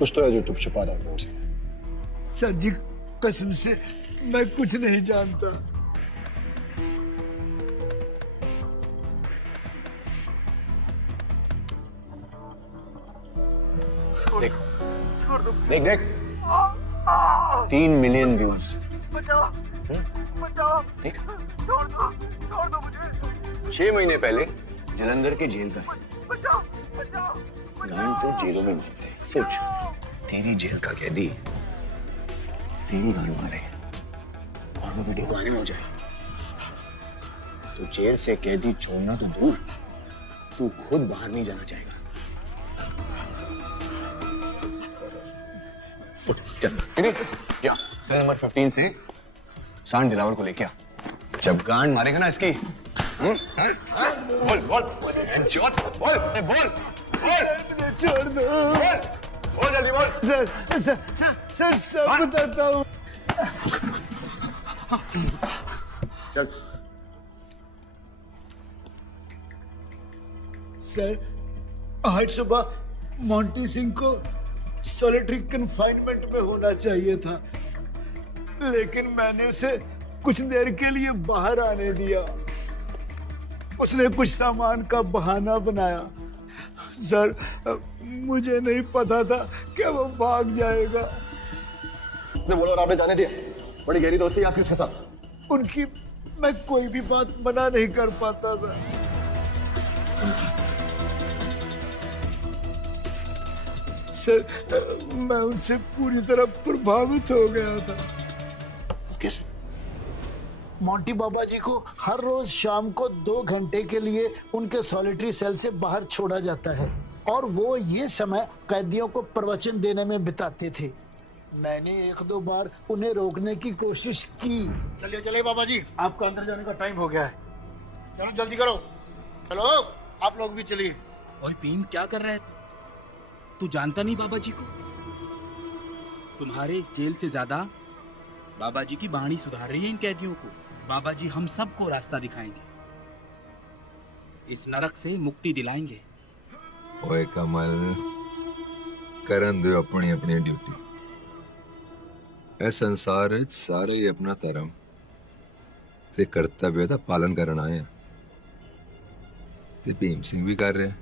कुछ तो है जो तुम छुपा रहा हो मुझसे। सर जी कसम से मैं कुछ नहीं जानता। देख देख देख 3 मिलियन व्यूज। देख 6 महीने पहले जलंधर के जेल का गांड तो जेलों में मिलता है। सोच तेरी जेल का कैदी तेरी गांड मारे और वो वीडियो वायरल हो जाए तो जेल से कैदी छोड़ना तो दूर, तू खुद बाहर नहीं जाना चाहेगा। चल या सेल नंबर 15 से सांड दिलावर को लेके आ। जब गांड मारेगा ना इसकी बोल बोल बोल बोल छोड़ दो बोल जल्दी बोल। सर सब बताता हूँ। चल सर आज सुबह मोंटी सिंह को सॉलिटरी कंफाइनमेंट में होना चाहिए था, लेकिन मैंने उसे कुछ देर के लिए बाहर आने दिया। उसने कुछ सामान का बहाना बनाया। सर मुझे नहीं पता था कि वो भाग जाएगा। ने बोला और आपने जाने दिया। बड़ी गहरी दोस्ती आपकी उसके साथ। उनकी मैं कोई भी बात मना नहीं कर पाता था। सर मैं उनसे पूरी तरह प्रभावित हो गया था। किस? मोंटी बाबा जी को हर रोज शाम को 2 घंटे के लिए उनके सॉलिटरी सेल से बाहर छोड़ा जाता है और वो ये समय कैदियों को प्रवचन देने में बिताते थे। मैंने 1-2 बार उन्हें रोकने की कोशिश की। चलिए चलिए बाबा जी, आपका अंदर जाने का टाइम हो गया है। चलो जल्दी करो। चलो आप लोग भी चलिए। और भीम क्या कर रहा है तू जानता नहीं बाबा जी को? तुम्हारे इस जेल से ज्यादा बाबा जी की वाणी सुधार रही है इन कैदियों को। बाबा जी हम सबको रास्ता दिखाएंगे, इस नरक से मुक्ति दिलाएंगे। ओए कमल, करन दो अपनी अपनी ड्यूटी। ए संसार है सारे ही अपना धर्म ते कर्तव्य का पालन करना है ते भीम सिंह भी कर रहे हैं।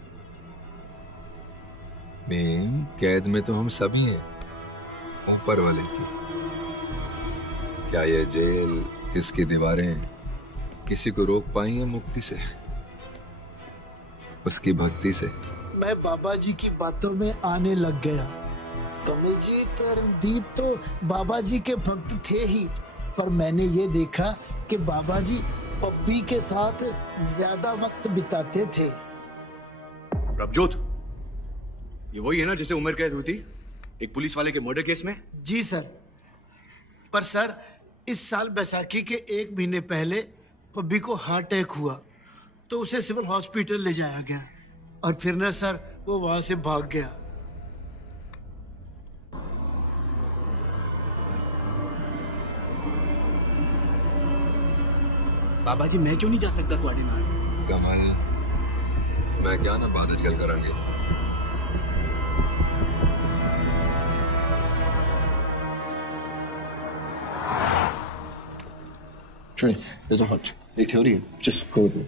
भीम कैद में तो हम सभी हैं, ऊपर वाले की। क्या ये जेल, इसकी दीवारें किसी को रोक पाई हैं मुक्ति से, उसकी भक्ति से? मैं बाबा जी की बातों में आने लग गया। कमलजीत और रणदीप तो बाबा जी के भक्त थे ही, पर मैंने ये देखा कि बाबा जी पप्पी के साथ ज्यादा वक्त बिताते थे। प्रभजोत, ये वही है ना जिसे उम्र कैद हुई थी एक पुलिस वाले के मर्डर केस में? जी सर। पर सर इस साल बैसाखी के 1 महीने पहले पब्बी को हार्ट अटैक हुआ तो उसे सिविल हॉस्पिटल ले जाया गया और फिर ना सर वो वहां से भाग गया। बाबा जी मैं क्यों नहीं जा सकता तुम्हारे नाल? कमल, मैं क्या ना बाद गल करांगे। There's a hunch. एक थ्योरी है, just go with it.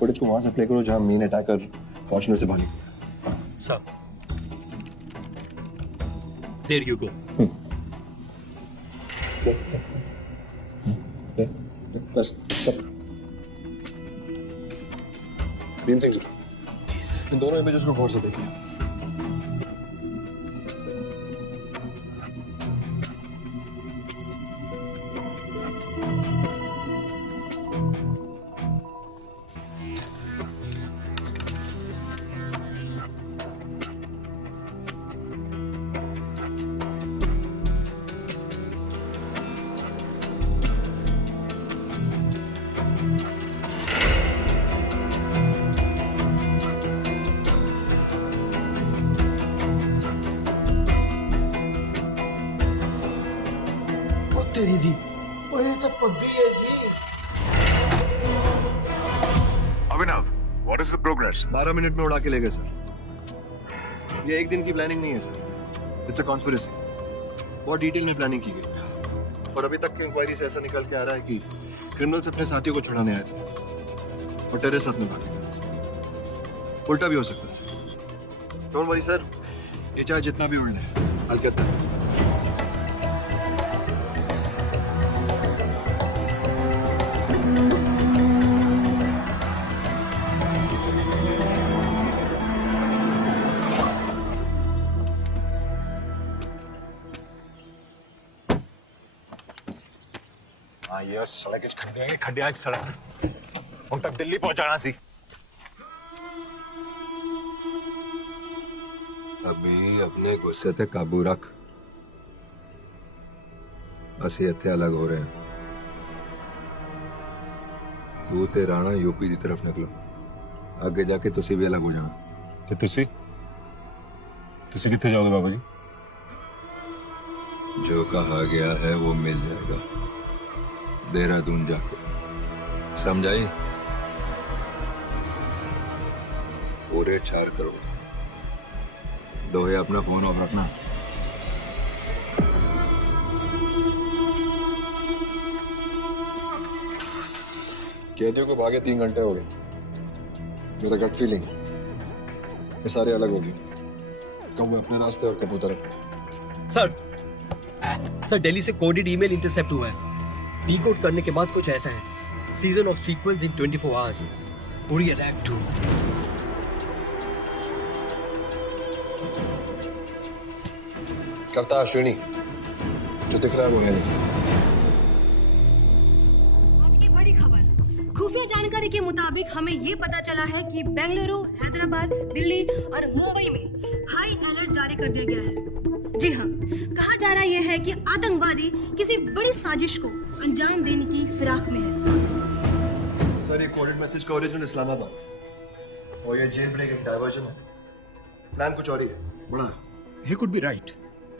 Footage को वहां से प्ले करो जहां मेन अटैकर फॉर्च्यूनर से भागे। सब देयर यू गो। बस चल। भीम सिंह जी, इन दोनों इमेजेस को गौर से देखिए। तेरी दी वो ये तो पब्बी है जी। Abhinav, what is the progress? 12 minute में उड़ा के ले गए सर। ये एक दिन की प्लानिंग नहीं है सर, इट्स अ कॉन्स्पिरेसी। बहुत डिटेल में प्लानिंग की गई और अभी तक की इंक्वायरी से ऐसा निकल के आ रहा है कि क्रिमिनल्स अपने साथियों को छुड़ाने आए थे और टेररिस्ट साथ में भागे। उल्टा भी हो सकता है सर। डोंट वरी सर, ये चाहे जितना भी उड़ ले, I'll get that. हाँ ये सड़क खड्डिया सड़क उन तक दिल्ली पहुंचाना सी। अभी अपने गुस्से ते काबू रख। ਅਸੀਂ ਇੱਥੇ अलग हो रहे हैं। तू ते राणा यूपी की तरफ निकलो, आगे जाके तुसी भी अलग हो जाना। ਤੇ ਤੁਸੀਂ ਕਿੱਥੇ ਜਾਓਗੇ ਬਾਬਾ ਜੀ? जो कहा गया है वो मिल जाएगा, देहरादून जाके। समझाई? पूरे 4 करोड़। दोहे अपना फोन ऑफ रखना। कैदियों को भागे 3 घंटे हो गए। मेरा गट फीलिंग है ये सारे अलग हो गए। कौवे अपने रास्ते और कबूतर अपने। सर दिल्ली से कोडेड ईमेल इंटरसेप्ट हुआ है। डीकोड करने के बाद कुछ ऐसा है, season of sequels in 24 hours, Uri attack 2। करता अश्विनी, जो दिख रहा है वो है नहीं। आज की बड़ी खबर, खुफिया जानकारी के मुताबिक हमें ये पता चला है कि बेंगलुरु, हैदराबाद, दिल्ली और मुंबई में हाई अलर्ट जारी कर दिया गया है। जी हाँ, कहा जा रहा यह है कि आतंकवादी किसी बड़ी साजिश को अंजाम देने की फिराक में है। सर ये कोडेड मैसेज का ओरिजिन इस्लामाबाद और ये जेल ब्रेक एक डायवर्जन है। प्लान कुछ और ही है, बड़ा है। He could be right.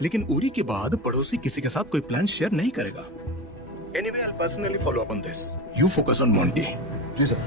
लेकिन उरी के बाद पड़ोसी किसी के साथ कोई प्लान शेयर नहीं करेगा। Anyway, I'll personally follow up on this. You focus on Monty. जी सर।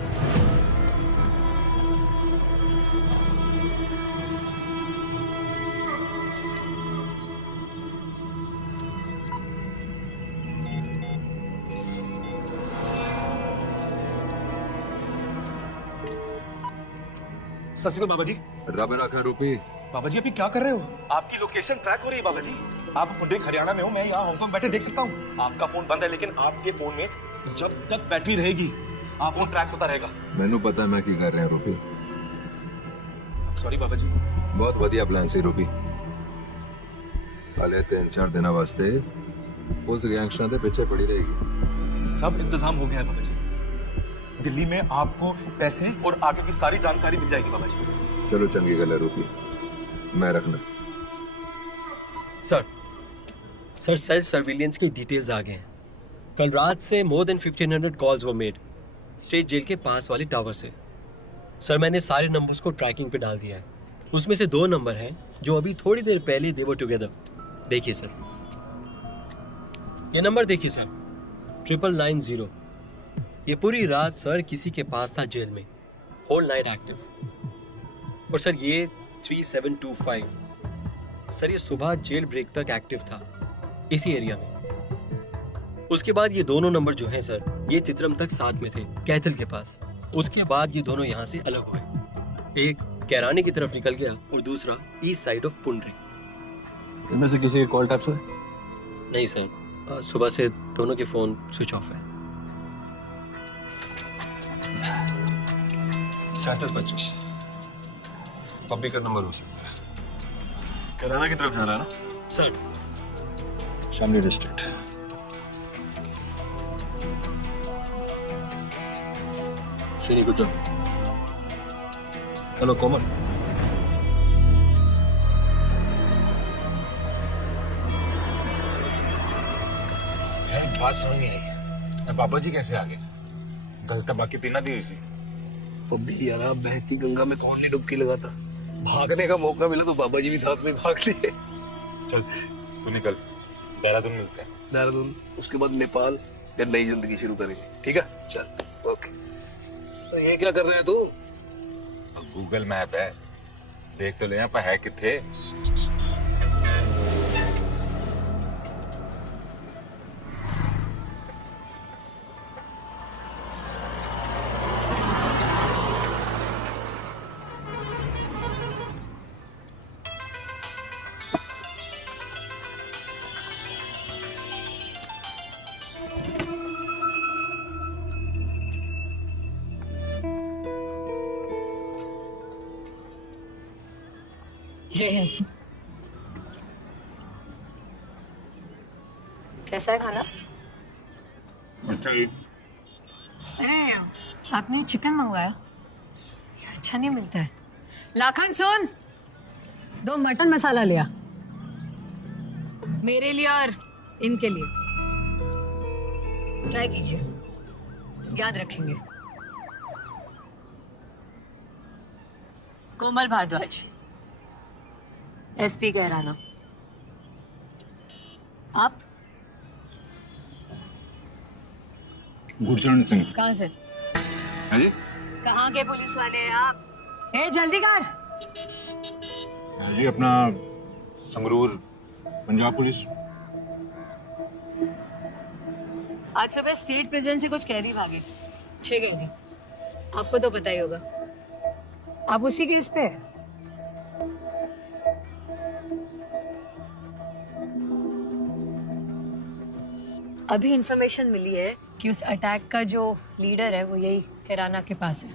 सत श्री अकाल बाबा जी। रब रखा रूपी। बाबा जी अभी क्या कर रहे हो? आपकी लोकेशन ट्रैक हो रही है बाबा जी। आप मुंडेक हरियाणा में हो, मैं यहाँ हांगकांग बैठे देख सकता हूँ। आपका फोन बंद है लेकिन आपके फोन में जब तक बैटरी रहेगी आप फोन ट्रैक होता रहेगा। मैनू पता मैं की कर रहे हैं रूपी। सॉरी बाबा जी। बहुत बढ़िया प्लान सी रूपी। हाले 3-4 दिन वास्ते पुलिस गैंगस्टर के पीछे पड़ी रहेगी। सब इंतजाम हो गया है बाबा जी। दिल्ली में आपको पैसे और आगे की सारी जानकारी मिल जाएगी बाबा जी। चलो चंगी गल है रूपी, मैं रखना। सर सेल सर्विलियंस की डिटेल्स आ गए हैं। कल रात से more than 1500 calls were made state jail के पास वाले टावर से। सर मैंने सारे नंबर्स को ट्रैकिंग पे डाल दिया है। उसमें से 2 नंबर हैं जो अभी थोड़ी देर पहले दे वर टुगेदर। देखिए सर, ये नंबर देखिए सर, 9990। ये पूरी रात सर किसी के पास था जेल में, होल नाइट एक्टिव। और सर ये 3725, सर ये सुबह जेल ब्रेक तक एक्टिव था इसी एरिया में। उसके बाद ये दोनों नंबर जो हैं सर, ये चित्रम तक साथ में थे कैथल के पास। उसके बाद ये दोनों यहाँ से अलग हुए। एक कैरानी की तरफ निकल गया और दूसरा ईस्ट साइड ऑफ पुंडरी। इनमें से किसी के कॉल टैप से? नहीं सर, सुबह से दोनों के फोन स्विच ऑफ है। 3725 पब्लिक का नंबर हो सकता है। कैराना की तरफ जा रहा है ना सर? शामली डिस्ट्रिक्ट। श्री गुजर। हेलो कोमल। बात समझ नहीं आई, बाबा जी कैसे आ गए? गलता बाकी तीन दी हुई थी। पब्बी यार, बहती गंगा में कौन सी डुबकी लगाता। भागने का मौका मिला तो बाबा जी भी साथ में भाग लिए। चल तू निकल, देहरादून मिलते हैं। देहरादून, उसके बाद नेपाल, फिर नई जिंदगी शुरू करेंगे। ठीक है, चल ओके। तो ये क्या कर रहे हैं तू? गूगल मैप है, देख तो ले यहाँ पर है किथे। जय हिंद। कैसा है खाना? अरे आपने चिकन मंगवाया? ये अच्छा नहीं मिलता है। लाखन सुन, 2 मटन मसाला लिया, मेरे लिए और इनके लिए। ट्राई कीजिए, याद रखेंगे। कोमल भारद्वाज, एसपी कहराना। आप गुरचरण सिंह। कहाँ से? हाँ जी? कहाँ के पुलिस वाले हैं आप? ए जल्दी कर। हाँ जी, अपना संगरूर, पंजाब पुलिस। आज सुबह स्टेट प्रिजन से कुछ कैदी भागे, 6 कैदी। आपको तो पता ही होगा, आप उसी केस पे हैं। अभी इंफॉर्मेशन मिली है कि उस अटैक का जो लीडर है वो यही कैराना के पास है।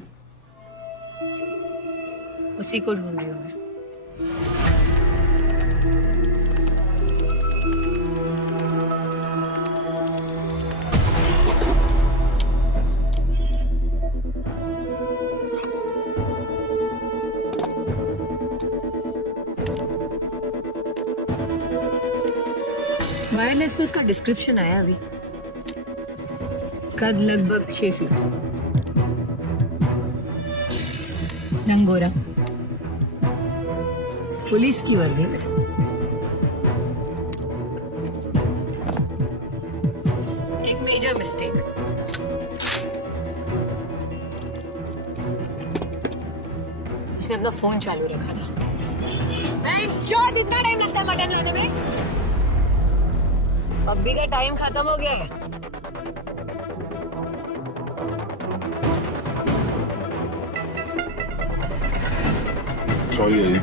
उसी को ढूंढ रही हूँ मैं। वायरलेस पे इसका डिस्क्रिप्शन आया अभी। कद लगभग 6 फीट, रंग गोरा, पुलिस की वर्दी में। एक मेजर मिस्टेक, उसने अपना फोन चालू रखा था। इतना टाइम लगता है मटन लाने में? अभी का टाइम खत्म हो गया है। सॉरी है जी।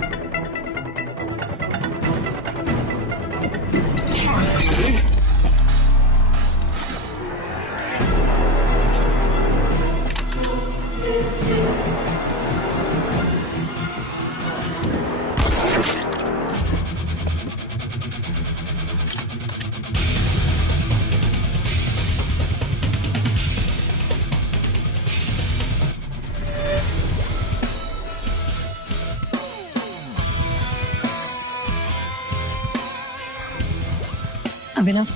अभिनव,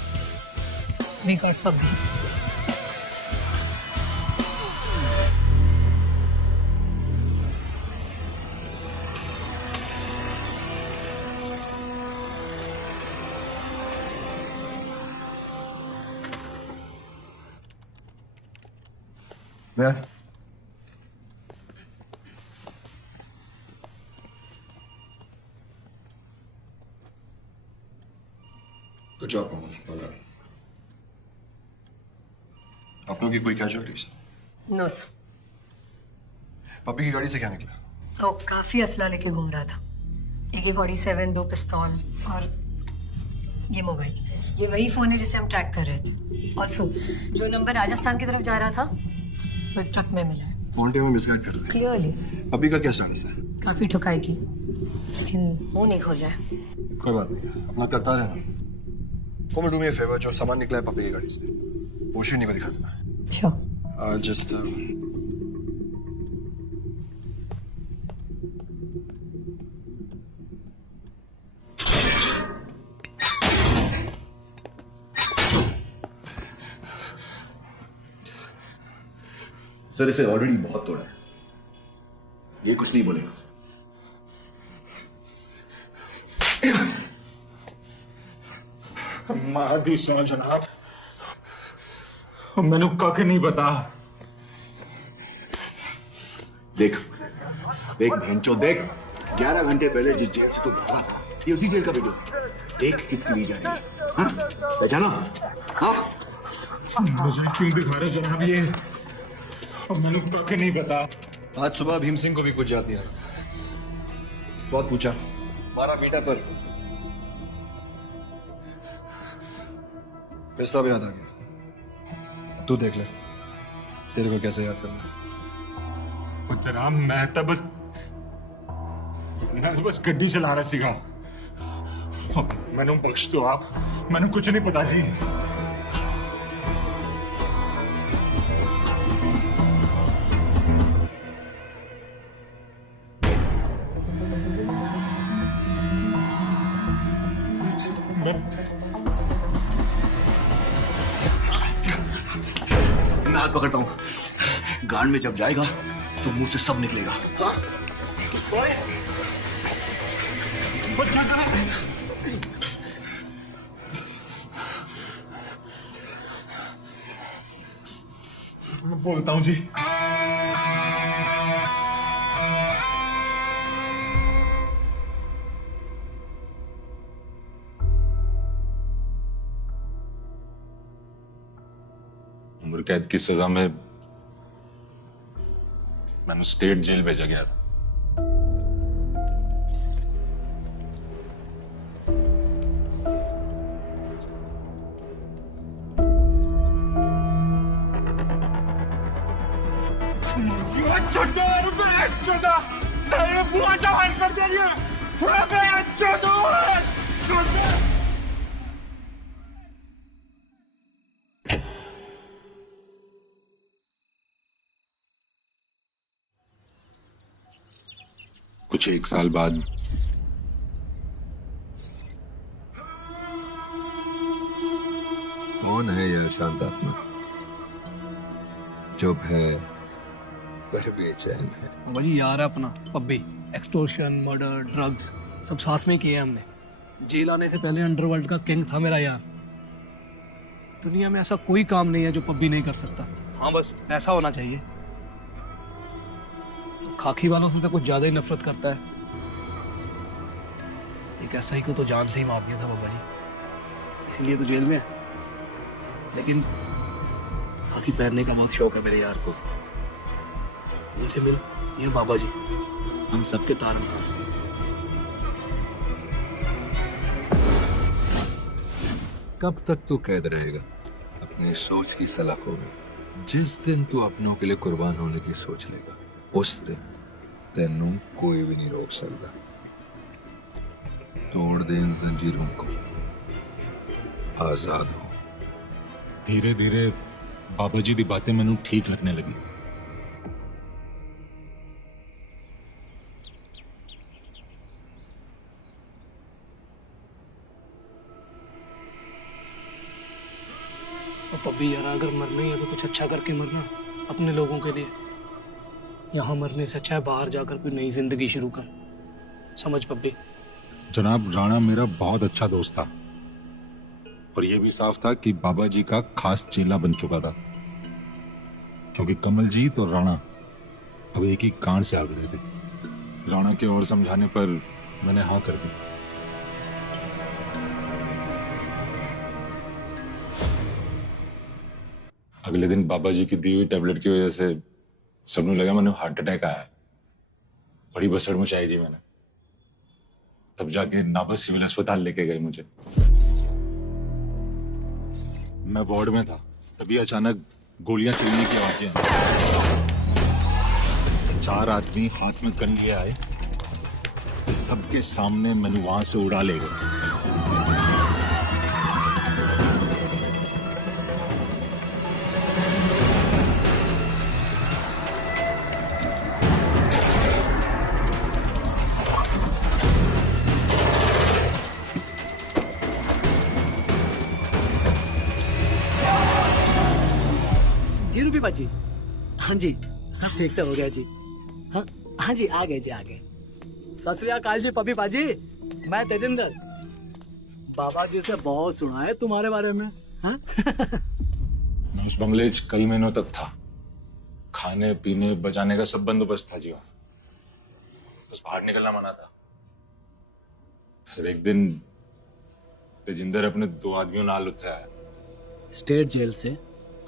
we got public. Yeah. Good job, Komal. Well done. आप लोगों की कोई कैजुअलिटीज? No sir. पप्पी की गाड़ी से क्या निकला? तो काफी असला लेके घूम रहा था। AK-47, 2 पिस्तौल और ये मोबाइल। ये वही फोन है जिसे हम ट्रैक कर रहे थे। ऑल्सो जो नंबर राजस्थान की तरफ जा रहा था वो ट्रक में मिला है। पॉइंटे में मिसगाइड कर रहे क्लियरली। हैं। पप्पी का क्या स्टेटस है? काफी ठुकाई की, लेकिन मुंह नहीं खोल रहा है। कोई बात नहीं, अपना करता रहना। कोमल, डू मी अ फेवर, जो सामान निकला है पप्पी की गाड़ी से वो श्रीनी को दिखा देना। Sure. Just सर, इसे ऑलरेडी बहुत तोड़ा है, ये कुछ नहीं बोलेगा। मादी सुनो जनाब, मैंने काके नहीं पता। देख देख भेंचो, देख 11 घंटे पहले जिस जेल से तू भागा था, ये उसी जेल का वीडियो। देख किसकी ली जा रही है, हाँ? पहचाना? हाँ? मुझे क्यों दिखा रहे जनाब ये? मैंने काके नहीं पता। आज सुबह भीम सिंह को भी कुछ याद नहीं आ रहा। बहुत पूछा, 12 मीटर पर पिस्ता भी याद आ गया। तू देख ले तेरे को कैसे याद करना। जनाब मैं तो बस मैं तो बस गड्डी चला रहा सीगा। मैंने बख्श दो आप, मैंने कुछ नहीं पता जी। मैं हाथ पकड़ता हूँ, गांड में जब जाएगा तो मुंह से सब निकलेगा। मैं बोलता हूँ जी। उम्र कैद की सजा में मैंने स्टेट जेल भेजा गया था। कुछ 1 साल बाद कौन है यह शांत आत्मा? चुप है पर बेचैन है। बाबा जी यार है अपना पब्बी, एक्सटॉर्शन, मर्डर, ड्रग्स सब साथ में किए हमने। जेल आने से पहले अंडरवर्ल्ड का किंग था मेरा यार। दुनिया में ऐसा कोई काम नहीं है जो पब्बी नहीं कर सकता। हाँ बस पैसा होना चाहिए। तो खाकी वालों से तो कुछ ज्यादा ही नफरत करता है। एक ऐसा ही को तो जान से ही मार दिया था बाबा जी, इसलिए तो जेल में है। लेकिन खाकी पहनने का बहुत शौक है मेरे यार को। इनसे मिल, ये बाबा जी हम सबके तारनहार। कब तक तू कैद रहेगा अपनी सोच की सलाखों में? जिस दिन तू अपनों के लिए कुर्बान होने की सोच लेगा, उस दिन तेनू कोई भी नहीं रोक सकता। तोड़ दे इन जंजीरों को, आजाद हो। धीरे धीरे बाबा जी दी बातें मैनू ठीक लगने लगी। तो पब्बी यार अगर मरना ही है तो कुछ अच्छा करके मरना, अपने लोगों के लिए। यहाँ मरने से अच्छा है बाहर जाकर कोई नई जिंदगी शुरू कर। समझ पब्बी? जनाब, राणा मेरा बहुत अच्छा दोस्त था और यह भी साफ था कि बाबा जी का खास चेला बन चुका था, क्योंकि कमलजीत और राणा अब एक ही कांड से आग रहे थे। राणा के और समझाने पर मैंने हाँ कर दी। अगले दिन बाबा जी की दी हुई टेबलेट की वजह से सबने लगा मैंने हार्ट अटैक आया है। बड़ी बसड़ मचाई जी मैंने। तब जाके नाभा सिविल अस्पताल लेके गए मुझे। मैं वार्ड में था, तभी अचानक गोलियां चलने की आवाजें आई। 4 आदमी हाथ में गन लिए आए, सबके सामने मैंने वहां से उड़ा ले गए। जी रूपी बाजी, हाँ जी सब ठीक से हो गया जी। हाँ हाँ जी आ गए जी, आ गए। सत श्री अकाल जी पपी बाजी, मैं तेजिंदर। बाबा जी से बहुत सुना है तुम्हारे बारे में। हाँ मैं उस बंगले च कई महीनों तक था। खाने पीने बजाने का सब बंदोबस्त था जी वहां। बस बाहर निकलना मना था। फिर एक दिन तेजिंदर अपने 2 आदमियों नाल उठे आया। स्टेट जेल से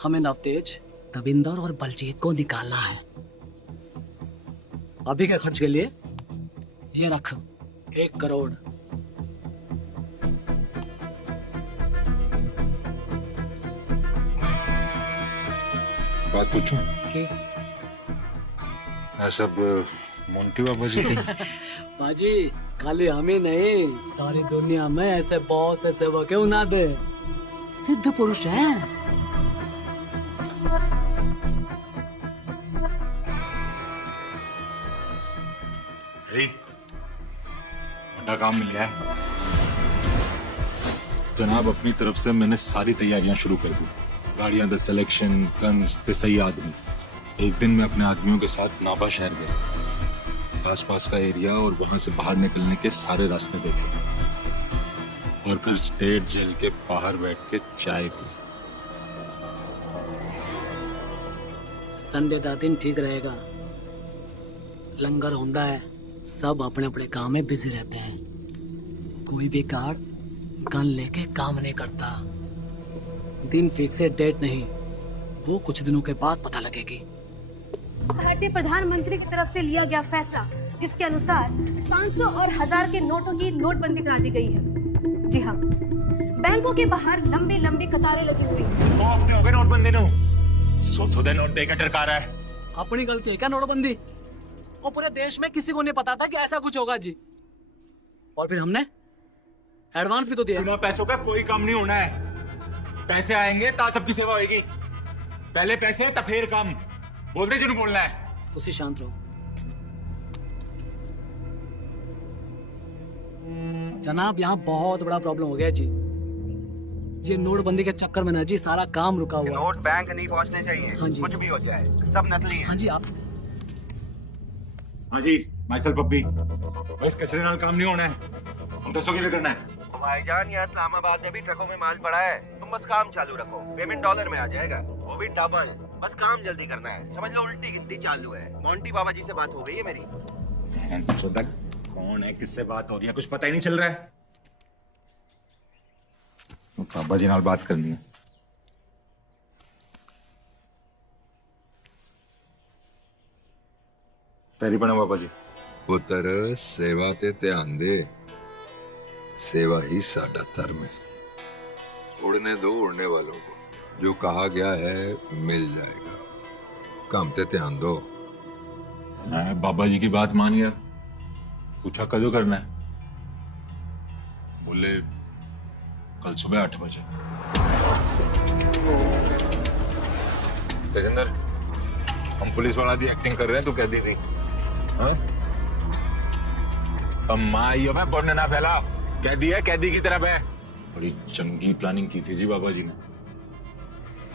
हमें नवतेज, रविंदर और बलजीत को निकालना है। अभी के खर्च के लिए ये रख 1 करोड़। बात पूछूं? के? सब मोंटी बाबा जी के। पापा जी खाली हम ही नहीं, सारी दुनिया में ऐसे बहुत से सेवक क्यों ना दे, सिद्ध पुरुष हैं। बड़ा काम मिल गया है जनाब। अपनी तरफ से मैंने सारी तैयारियां शुरू कर दी। गाड़ियां द सिलेक्शन, गन्स ते सही आदमी। एक दिन मैं अपने आदमियों के साथ नाभा शहर गया, आसपास का एरिया और वहां से बाहर निकलने के सारे रास्ते देखे और फिर स्टेट जेल के बाहर बैठ के चाय पी। संडे का दिन ठीक रहेगा, लंगर होता है, सब अपने अपने काम में बिजी रहते हैं, कोई भी गार्ड गन लेके काम नहीं करता। दिन फिक्स है, डेट नहीं, वो कुछ दिनों के बाद पता लगेगी। भारतीय प्रधानमंत्री की तरफ से लिया गया फैसला, जिसके अनुसार 500 और 1000 के नोटों की नोटबंदी करा दी गई है। जी हाँ, बैंकों के बाहर लंबी लंबी कतारें लगी हुई हैं। दो हफ्ते हो गए नोटबंदी नो, 100 नोट देकर टरका रहा है। अपनी गलती है क्या नोटबंदी? और पूरे देश में किसी को नहीं पता था कि ऐसा कुछ होगा जी। और फिर हमने एडवांस भी तो दिया। बिना पैसों का कोई काम नहीं होना है। पैसे आएंगे ता सबकी सेवा होगी। पहले पैसे तब फिर काम। बोलते क्यों बोलना है? तुसी शांत रहो जनाब, यहाँ बहुत बड़ा प्रॉब्लम हो गया जी। ये नोटबंदी के चक्कर में ना जी सारा काम रुका हुआ है। नोट बैंक नहीं पहुंचने चाहिए। हाँ जी, कुछ भी हो जाए, सब नकली है। हाँ जी आप हाँ जी, माइसल पप्पी, बस कचरे नाल काम नहीं होना है। हम तो क्या करना है? भाईजान, यहाँ इस्लामाबाद में भी ट्रकों में माल पड़ा है, तुम बस काम चालू रखो, पेमेंट डॉलर में आ जाएगा, वो भी डबल। बस काम जल्दी करना है, समझ लो उल्टी गिनती चालू है। मोंटी बाबा जी से बात हो गई है मेरी। कौन है, किससे बात हो रही है, कुछ पता ही नहीं चल रहा है। बाबा जी नाल बात करनी है। पैरी बना बाबा जी। पुत्र सेवा ते ध्यान दे, सेवा ही साडा धर्म है। उड़ने दो उड़ने वालों को, जो कहा गया है मिल जाएगा। काम ते ध्यान दो। मैं बाबा जी की बात मान गया। पूछा कदों करना है? बोले कल सुबह 8 बजे। तेजिंदर, हम पुलिस वाला दी एक्टिंग कर रहे हैं, तू कह दी थी। हाँ? अब माँ यो मैं बोलने ना फैला, कैदी है, कैदी की तरफ है। बड़ी चंगी प्लानिंग की थी जी बाबा जी ने।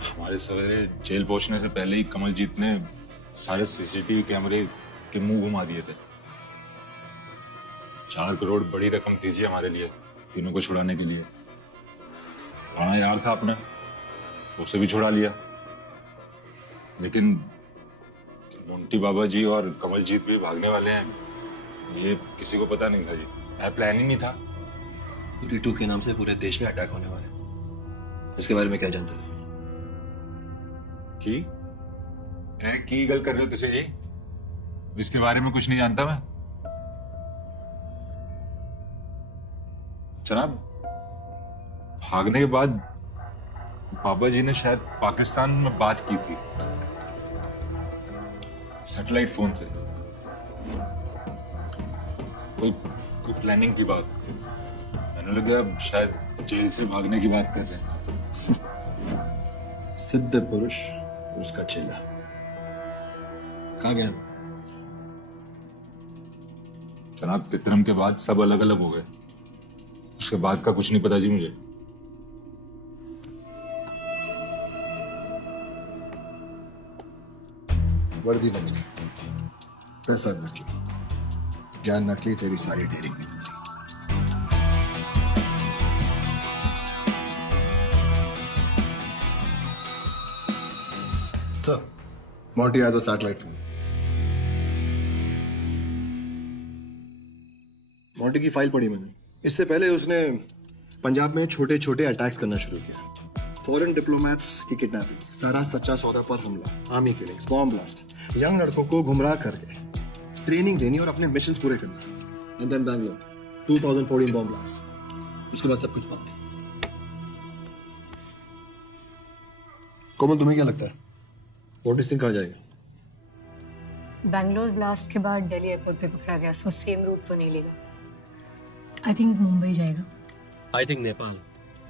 हमारे सवेरे जेल पहुंचने से पहले ही कमलजीत ने सारे सीसीटीवी कैमरे के मुंह घुमा दिए थे। 4 करोड़ बड़ी रकम थी जी हमारे लिए, तीनों को छुड़ाने के लिए। राणा यार था अपना, उसे भी छुड़ा लिया। लेकिन मोंटी बाबा जी और कमलजीत भी भागने वाले हैं, ये किसी को पता नहीं था जी। मैं प्लान ही नहीं था। टीटू के नाम से पूरे देश में अटैक होने वाले, इसके बारे में क्या जानते हैं? की गल कर रहे हो तुझे जी? इसके बारे में कुछ नहीं जानता मैं। जनाब, भागने के बाद बाबा जी ने शायद पाकिस्तान में बात की थी सैटेलाइट फोन से। कोई प्लानिंग की बात। मैंने लगा शायद जेल से भागने की बात कर रहे हैं। सिद्ध पुरुष उसका चेला कहाँ गया? जनाब, तितरम के बाद सब अलग अलग हो गए। उसके बाद का कुछ नहीं पता जी मुझे। वर्दी नकली, पैसा नकली, ज्ञान नकली, तेरी सारी dairy. Sir, Monty has a satellite phone. Monty की फाइल पढ़ी मैंने। इससे पहले उसने पंजाब में छोटे छोटे अटैक्स करना शुरू किया। फॉरेन डिप्लोमेट्स की किडनैपिंग, सारा सच्चा सौदा पर हमला, army killings, bomb blast, young लड़कों को गुमराह करके ट्रेनिंग देनी और अपने मिशंस पूरे करने। And then Bangalore 2014 bomb blast. उसके बाद सब कुछ बंद। कोमल, तुम्हें क्या लगता है मोंटी सिंह कहाँ जाएगा? बैंगलोर ब्लास्ट के बाद दिल्ली एयरपोर्ट पे पकड़ा गया, सो सेम रूट तो नहीं लेगा। आई थिंक मुंबई जाएगा। I think Nepal.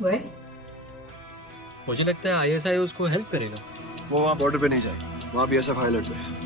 वह मुझे लगता है आईएसआई उसको हेल्प करेगा। वो वहाँ बॉर्डर पे नहीं जाएगी, वहाँ बीएसएफ हाई अलर्ट पे है।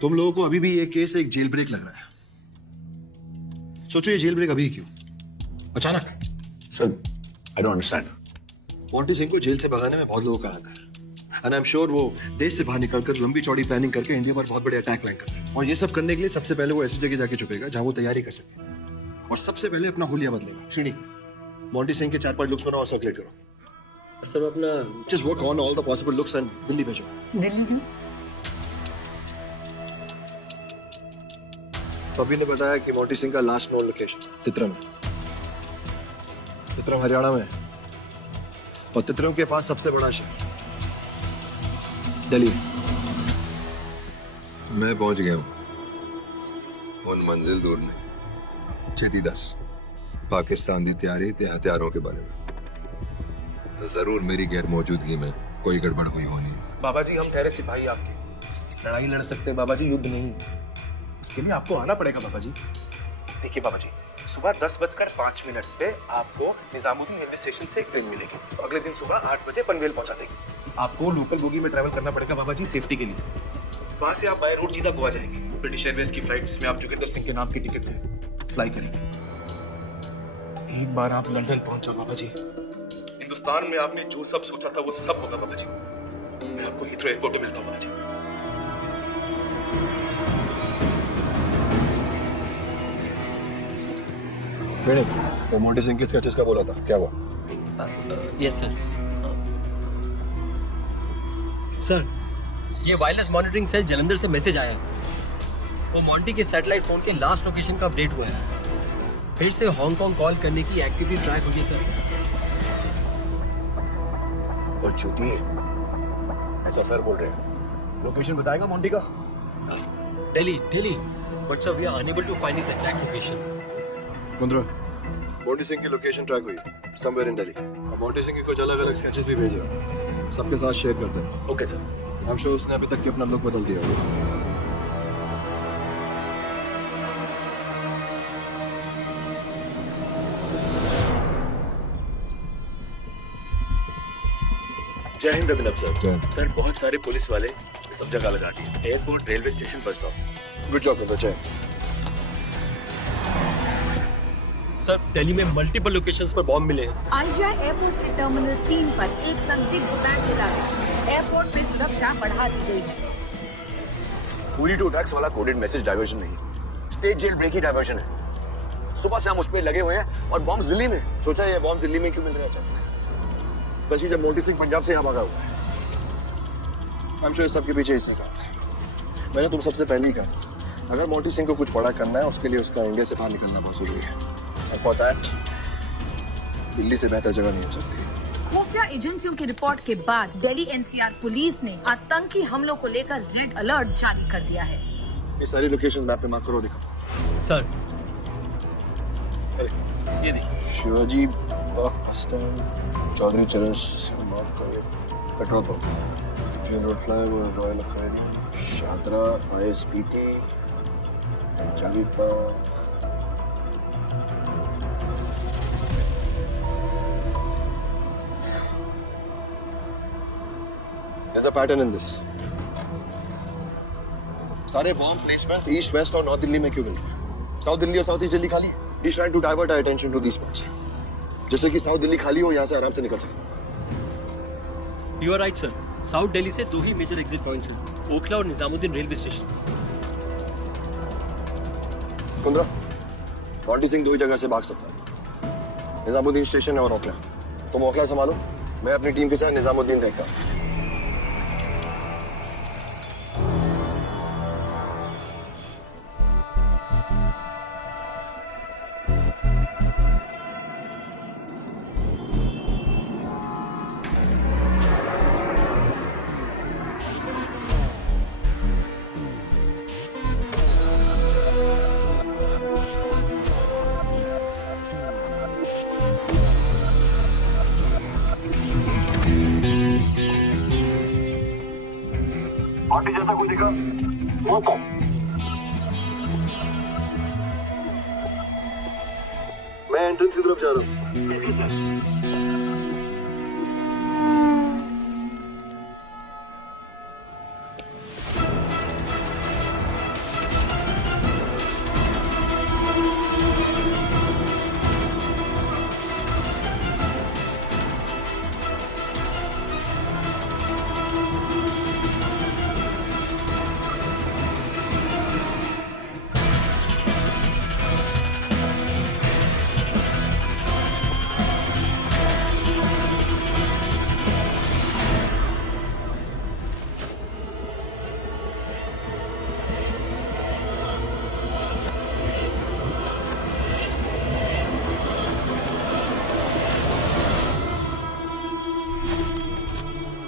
तुम लोगों को अभी भी ये केस एक जेल ब्रेक लग रहा है। सोचो ये जेल ब्रेक अभी क्यों? अचानक। Sir, I don't understand. Monty Singh को जेल से भगाने में बहुत लोगों का हाथ है। एंड आई एम श्योर वो देश से बाहर निकलकर लंबी चौड़ी प्लानिंग करके इंडिया पर बहुत बड़े अटैक प्लान कर रहे हैं। और ये सब करने के लिए सबसे पहले वो ऐसी जगह जाके छुपेगा जहां वो तैयारी कर सके, और सबसे पहले अपना हुलिया बदलेगा। श्रीनी, मोंटी सिंह के 4-5 लुक्स बनाओ और सर्कुलेट करो। सर अपना just work on all the possible looks and Delhi भेजो। दिल्ली क्यों? तो अभी ने बताया कि मोंटी सिंह का लास्ट नोन लोकेशन तित्रम है। तित्रम हरियाणा में है, और तित्रम के पास सबसे बड़ा शहर दिल्ली। मैं पहुंच गया हूं उन मंजिल दूर नहीं। छेती दस पाकिस्तान की तैयारी ते हथियारों के बारे में तो जरूर मेरी गैर मौजूदगी में कोई गड़बड़ हुई होनी। बाबा जी हम ठहरे सिपाही आपके, लड़ाई लड़ सकते हैं बाबा जी, युद्ध नहीं। इसके लिए आपको आना पड़ेगा बाबा जी। देखिए बाबा जी, सुबह 10:05 पे आपको निजामुद्दीन रेलवे स्टेशन से एक ट्रेन मिलेगी, तो अगले दिन सुबह 8 बजे पनवेल पहुंचा देगी। आपको लोकल बोगी में ट्रैवल करना पड़ेगा बाबा जी, सेफ्टी के लिए। वहां से आप बाय रोड सीधा गोवा जाएंगे। ब्रिटिश एयरवेज की फ्लाइट जिसमें आप जोगिंदर सिंह के नाम की टिकट से फ्लाई करेंगे। एक बार आप लंदन पहुंच जाओ बाबा जी, हिंदुस्तान में आपने जो सब सोचा था वो सब होगा बाबा जी। मैं आपको हीथ्रो एयरपोर्ट पे मिलता हूँ बाबा जी। वो मोंटी सिंह के स्केचेस का बोला था, क्या हुआ? Yes sir. सर ये वायरलेस मॉनिटरिंग सेल जलंधर से मैसेज आया है। वो मोंटी के सैटेलाइट फोन के लास्ट लोकेशन का अपडेट हुआ है। फिर से हांगकांग कॉल करने की एक्टिविटी ट्रैक होगी सर। और चूतिए, ऐसा सर बोल रहे हैं। लोकेशन बताएगा मोंटी का? Delhi but sir we are unable to find his exact location. Mundra, Monty Singh की लोकेशन ट्रैक हुई समवेयर इन दिल्ली, और मोंटी सिंह के कुछ अलग-अलग स्केचेस भी भेज रहा हूं, सबके साथ शेयर कर देना। Okay sir. I am sure उसने अभी तक के अपना लुक बदल दिया होगा। जय हिंद अभिनव सर। सर बहुत सारे पुलिस वाले सब जगह लगा दिए, airport, railway station, bus stop. Good job बच्चे। सर दिल्ली में मल्टीपल लोकेशंस पर बॉम्ब मिले हैं। आइजा एयरपोर्ट के टर्मिनल 3 पर एक संदिग्ध बैग मिला है। एयरपोर्ट पे सुरक्षा बढ़ा दी गई है। पूरी टू अटैक्स वाला कोडेड मैसेज डायवर्जन नहीं, स्टेट जेल ब्रेक ही डायवर्जन है। सुबह से हम उस पर लगे हुए हैं, और बॉम्ब दिल्ली में। सोचा ये बॉम्ब दिल्ली में क्यों मिल रहा है? स्पेशली जब मोंटी सिंह पंजाब से यहाँ भागा हुआ है। आई एम श्योर सबके पीछे इससे कहा। मैंने तुम सबसे पहले ही कहा, अगर मोंटी सिंह को कुछ बड़ा करना है, उसके लिए उसका इंडिया से बाहर निकलना बहुत जरूरी है। और फॉर दैट दिल्ली से बेहतर जगह नहीं हो सकती। खुफिया एजेंसियों की रिपोर्ट के बाद दिल्ली एनसीआर पुलिस ने आतंकी हमलों को लेकर रेड अलर्ट जारी कर दिया है। ये सारी लोकेशन मैप पे मार्क करो, दिखाओ। सर ये देखिए, Shivaji bus stand, Chaudhary Charan mark करो, petrol pump, jail road flyover, royal aquarium, Shahdara, ISBT, चाबी park. There's a pattern in this. सारे बॉम्ब प्लेसमेंट्स ईस्ट, वेस्ट और नॉर्थ दिल्ली में क्यों मिल रहे हैं? साउथ दिल्ली और साउथ ईस्ट दिल्ली खाली है। He's trying to divert our attention to these spots, जिससे कि साउथ दिल्ली खाली हो, यहाँ से आराम से निकल सके। You are right sir. South Delhi से 2 ही मेजर एग्जिट पॉइंट्स हैं, ओखला और निजामुद्दीन रेलवे स्टेशन। कुंद्रा, मोंटी सिंह 2 ही जगह से भाग सकता है, निजामुद्दीन स्टेशन और ओखला। तुम ओखला संभालो, मैं अपनी टीम के साथ निजामुद्दीन देखता हूँ। बाकी जैसा कोई दिखा वो तो मैं एंट्रेंस की तरफ जा रहा हूँ।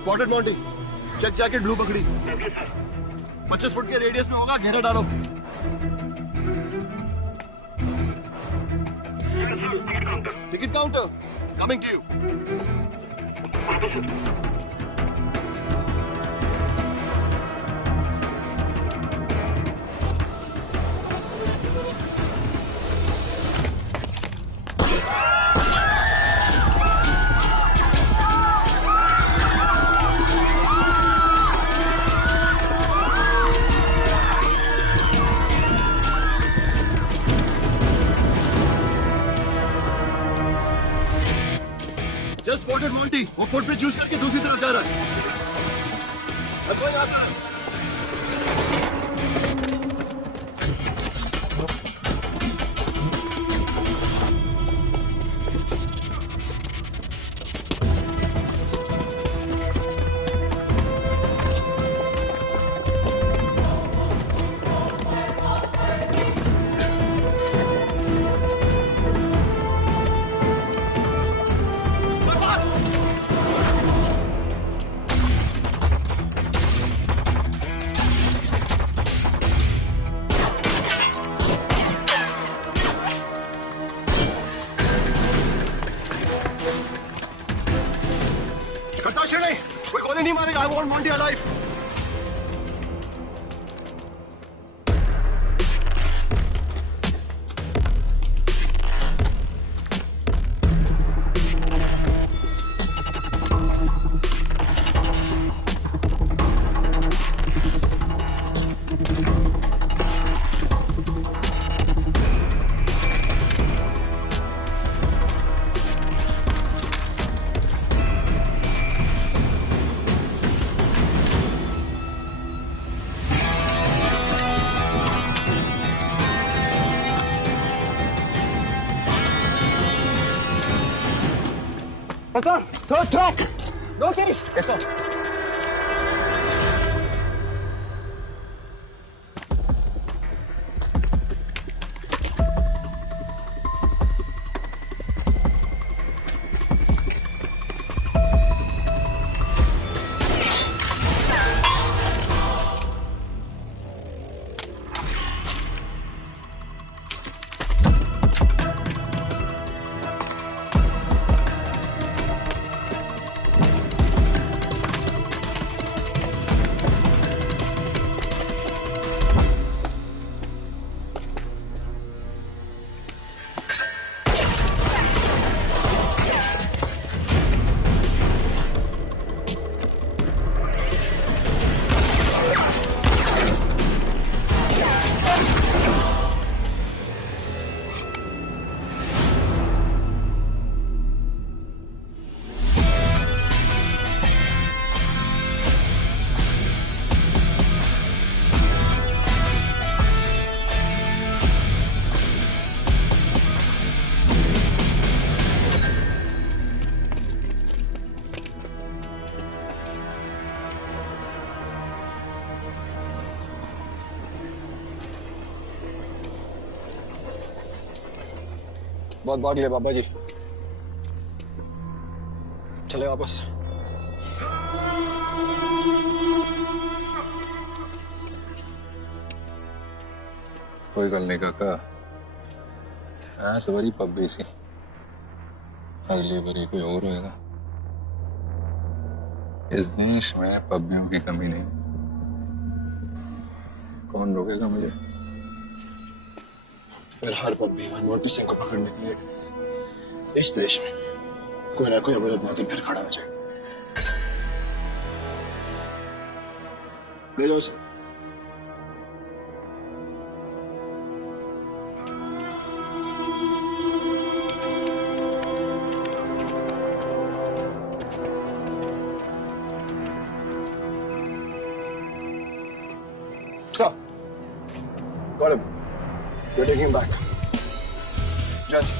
Spotted Monty, check jacket blue पकड़ी। 25 फुट के रेडियस में होगा, घेरा डालो। Ticket counter coming to you. Just spotted Monty, वो फुट पे चूज करके दूसरी तरफ जा रहा है। अब कोई आता है। कोई गोली नहीं मारेगा। I want Monty alive. Third track. Northeast. Yes, sir. बहुत बॉडी है बाबा जी, चले वापस। कोई गल नहीं काका, सवारी पब्बी सी, अगली बारी कोई और होएगा। इस देश में पब्बियों की कमी नहीं। कौन रोकेगा मुझे? फिर हर पब्बी और मोटी सिंह को पकड़ने के लिए इस देश में कोई ना कोई अमृत बादल फिर खड़ा हो जाए। ले जाओ sir. Stop. Got him. We're taking him back. Judge.